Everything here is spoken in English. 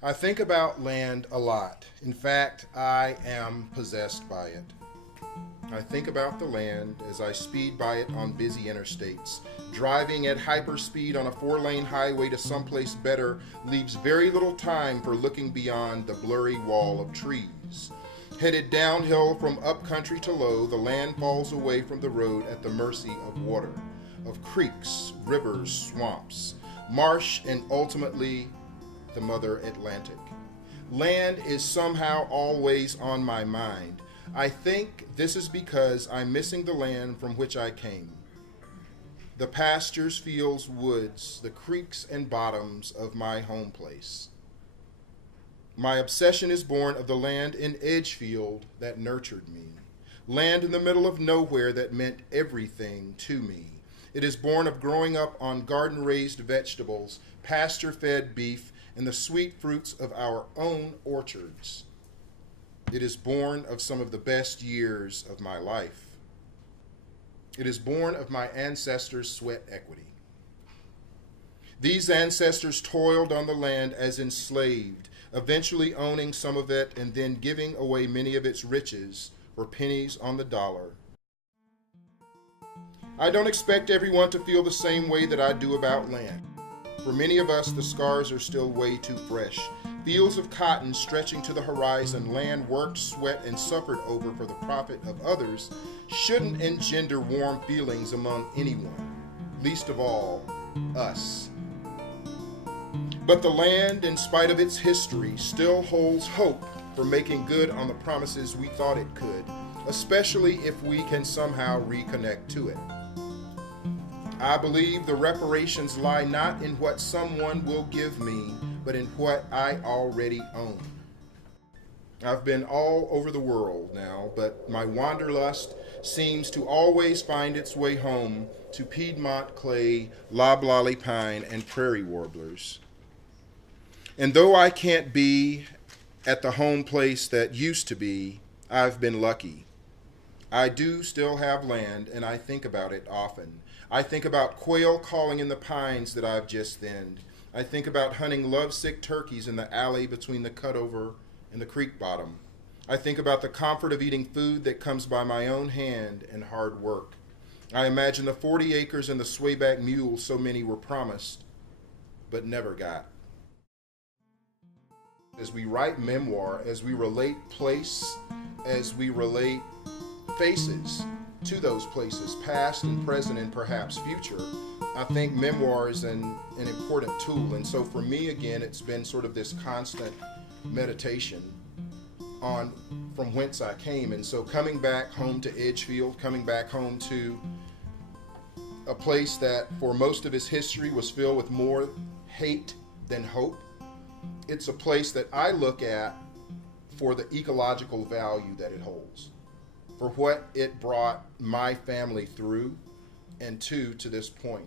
I think about land a lot. In fact, I am possessed by it. I think about the land as I speed by it on busy interstates. Driving at hyperspeed on a 4-lane highway to someplace better leaves very little time for looking beyond the blurry wall of trees. Headed downhill from upcountry to low, the land falls away from the road at the mercy of water, of creeks, rivers, swamps, marsh, and ultimately the mother Atlantic. Land is somehow always on my mind. I think this is because I'm missing the land from which I came. The pastures, fields, woods, the creeks and bottoms of my home place. My obsession is born of the land in Edgefield that nurtured me. Land in the middle of nowhere that meant everything to me. It is born of growing up on garden-raised vegetables, pasture-fed beef, and the sweet fruits of our own orchards. It is born of some of the best years of my life. It is born of my ancestors' sweat equity. These ancestors toiled on the land as enslaved, eventually owning some of it and then giving away many of its riches for pennies on the dollar. I don't expect everyone to feel the same way that I do about land. For many of us, the scars are still way too fresh. Fields of cotton stretching to the horizon, land worked, sweat, and suffered over for the profit of others, shouldn't engender warm feelings among anyone, least of all, us. But the land, in spite of its history, still holds hope for making good on the promises we thought it could, especially if we can somehow reconnect to it. I believe the reparations lie not in what someone will give me, but in what I already own. I've been all over the world now, but my wanderlust seems to always find its way home to Piedmont clay, loblolly pine, and prairie warblers. And though I can't be at the home place that used to be, I've been lucky. I do still have land, and I think about it often. I think about quail calling in the pines that I've just thinned. I think about hunting lovesick turkeys in the alley between the cutover and the creek bottom. I think about the comfort of eating food that comes by my own hand and hard work. I imagine the 40 acres and the swayback mules so many were promised, but never got. As we write memoir, as we relate place, as we relate faces to those places, past and present and perhaps future, I think memoir is an important tool. And so for me, again, it's been sort of this constant meditation on from whence I came. And so coming back home to Edgefield, coming back home to a place that for most of its history was filled with more hate than hope, it's a place that I look at for the ecological value that it holds, for what it brought my family through and to this point.